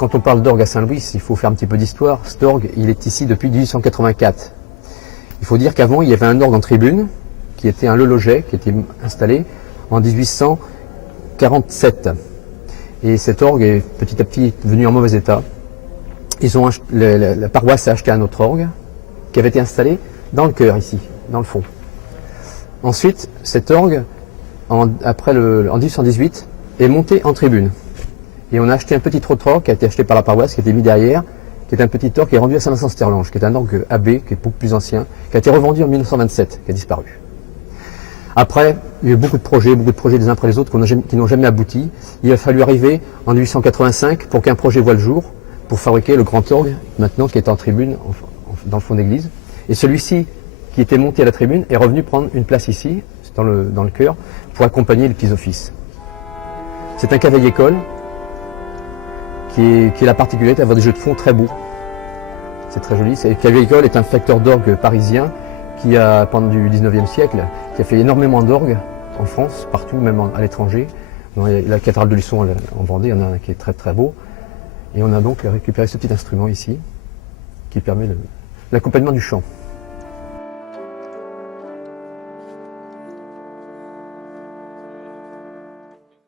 quand on parle d'orgue à Saint-Louis, il faut faire un petit peu d'histoire. Cet orgue, il est ici depuis 1884. Il faut dire qu'avant, il y avait un orgue en tribune, qui était un Leloget, qui était installé en 1847. Et cet orgue est petit à petit devenu en mauvais état. La paroisse a acheté un autre orgue, qui avait été installé dans le chœur, ici, dans le fond. Ensuite, cet orgue, en 1818, est monté en tribune. Et on a acheté un petit autre orgue qui a été acheté par la paroisse, qui a été mis derrière, qui est un petit orgue qui est rendu à Saint-Vincent-Sterlange, qui est un orgue AB, qui est beaucoup plus ancien, qui a été revendu en 1927, qui a disparu. Après, il y a eu beaucoup de projets les uns après les autres qui n'ont jamais abouti. Il a fallu arriver en 1885 pour qu'un projet voie le jour, pour fabriquer le grand orgue, maintenant qui est en tribune, dans le fond d'église. Et celui-ci, qui était monté à la tribune, est revenu prendre une place ici, dans le chœur, pour accompagner les petits offices. C'est un cavalier-école, qui est la particularité d'avoir des jeux de fond très beaux. C'est très joli. Le cavalier-école est un facteur d'orgue parisien qui a, pendant du 19e siècle, qui a fait énormément d'orgues en France, partout, même à l'étranger. La cathédrale de Luçon en Vendée, il y en a un qui est très très beau. Et on a donc récupéré ce petit instrument ici, qui permet l'accompagnement du chant.